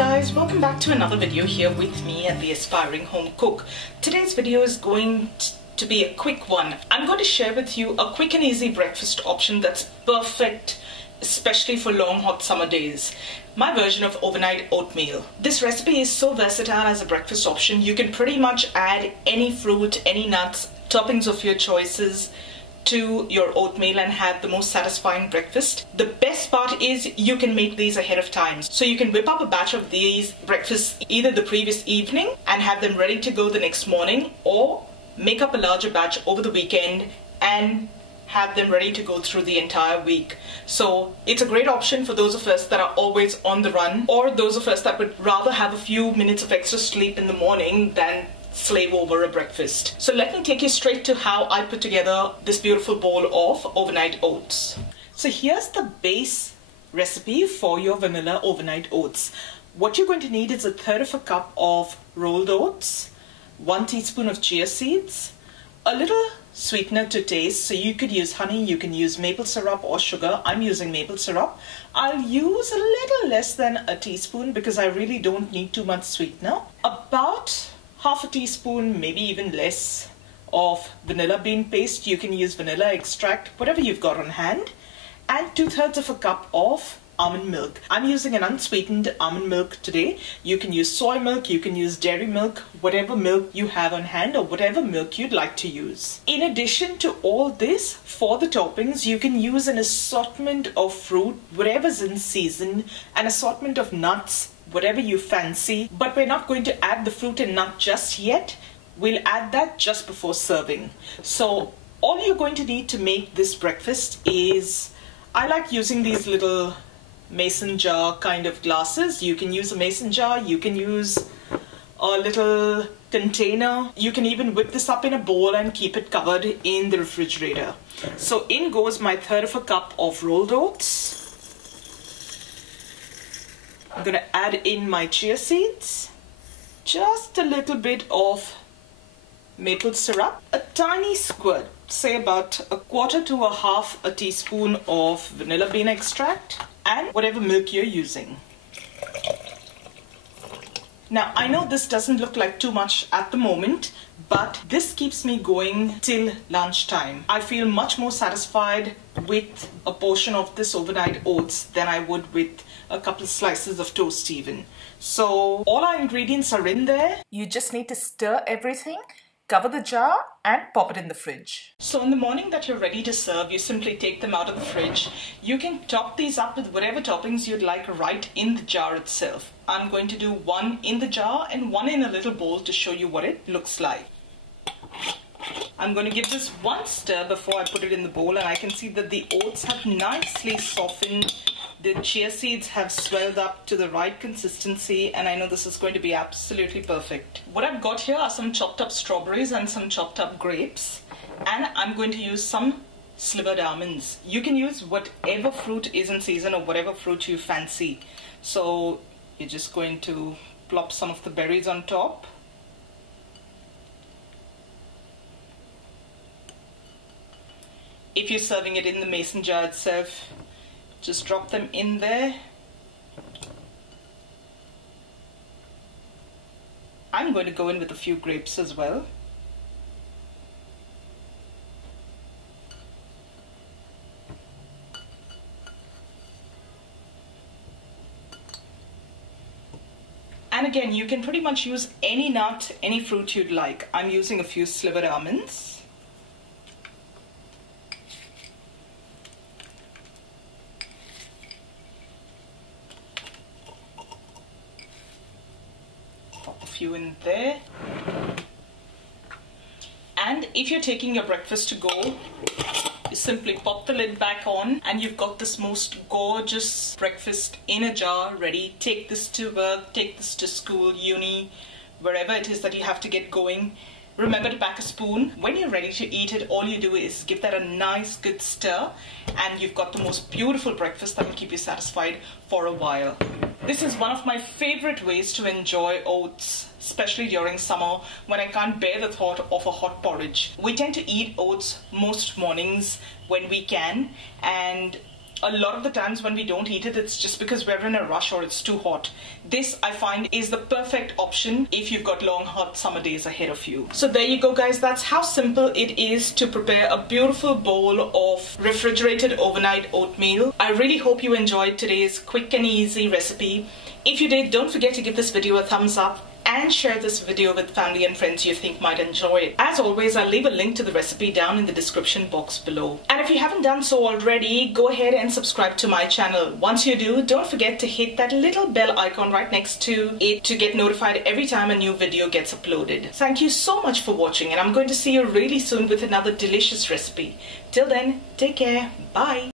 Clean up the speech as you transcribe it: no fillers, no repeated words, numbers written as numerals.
guys, welcome back to another video here with me at the Aspiring Home Cook. Today's video is going to be a quick one. I'm going to share with you a quick and easy breakfast option that's perfect, especially for long hot summer days. My version of overnight oatmeal. This recipe is so versatile as a breakfast option. You can pretty much add any fruit, any nuts, toppings of your choices to your oatmeal and have the most satisfying breakfast. The best part is you can make these ahead of time. So you can whip up a batch of these breakfasts either the previous evening and have them ready to go the next morning, or make up a larger batch over the weekend and have them ready to go through the entire week. So it's a great option for those of us that are always on the run, or those of us that would rather have a few minutes of extra sleep in the morning than slave over a breakfast. So let me take you straight to how I put together this beautiful bowl of overnight oats. So here's the base recipe for your vanilla overnight oats. What you're going to need is 1/3 cup of rolled oats, 1 teaspoon of chia seeds, a little sweetener to taste. So you could use honey, you can use maple syrup or sugar. I'm using maple syrup. I'll use a little less than a teaspoon because I really don't need too much sweetener. About 1/2 teaspoon, maybe even less, of vanilla bean paste. You can use vanilla extract, whatever you've got on hand, and 2/3 cup of almond milk. I'm using an unsweetened almond milk today. You can use soy milk, you can use dairy milk, whatever milk you have on hand or whatever milk you'd like to use. In addition to all this, for the toppings, you can use an assortment of fruit, whatever's in season, an assortment of nuts, whatever you fancy, but we're not going to add the fruit and nut just yet. We'll add that just before serving. So all you're going to need to make this breakfast is, I like using these little mason jar kind of glasses. You can use a mason jar, you can use a little container, you can even whip this up in a bowl and keep it covered in the refrigerator. So in goes my 1/3 cup of rolled oats. I'm going to add in my chia seeds, just a little bit of maple syrup, a tiny squirt, say about 1/4 to 1/2 teaspoon of vanilla bean extract, and whatever milk you're using. Now, I know this doesn't look like too much at the moment, but this keeps me going till lunchtime. I feel much more satisfied with a portion of this overnight oats than I would with a couple of slices of toast even. So all our ingredients are in there. You just need to stir everything, cover the jar, and pop it in the fridge. So in the morning that you're ready to serve, you simply take them out of the fridge. You can top these up with whatever toppings you'd like right in the jar itself. I'm going to do one in the jar and one in a little bowl to show you what it looks like. I'm going to give this one stir before I put it in the bowl, and I can see that the oats have nicely softened. The chia seeds have swelled up to the right consistency, and I know this is going to be absolutely perfect. What I've got here are some chopped up strawberries and some chopped up grapes, and I'm going to use some slivered almonds. You can use whatever fruit is in season or whatever fruit you fancy. So you're just going to plop some of the berries on top. If you're serving it in the mason jar itself, just drop them in there. I'm going to go in with a few grapes as well. And again, you can pretty much use any nut, any fruit you'd like. I'm using a few slivered almonds. Few in there. And if you're taking your breakfast to go, you simply pop the lid back on and you've got this most gorgeous breakfast in a jar ready. Take this to work, take this to school, uni, wherever it is that you have to get going. Remember to pack a spoon. When you're ready to eat it, all you do is give that a nice good stir, and you've got the most beautiful breakfast that will keep you satisfied for a while. This is one of my favorite ways to enjoy oats, especially during summer when I can't bear the thought of a hot porridge. We tend to eat oats most mornings when we can, and A lot of the times when we don't eat it, it's just because we're in a rush or it's too hot. This, I find, is the perfect option if you've got long, hot summer days ahead of you. So there you go, guys. That's how simple it is to prepare a beautiful bowl of refrigerated overnight oatmeal. I really hope you enjoyed today's quick and easy recipe. If you did, don't forget to give this video a thumbs up and share this video with family and friends you think might enjoy it. As always, I'll leave a link to the recipe down in the description box below. And if you haven't done so already, go ahead and subscribe to my channel. Once you do, don't forget to hit that little bell icon right next to it to get notified every time a new video gets uploaded. Thank you so much for watching, and I'm going to see you really soon with another delicious recipe. Till then, take care. Bye.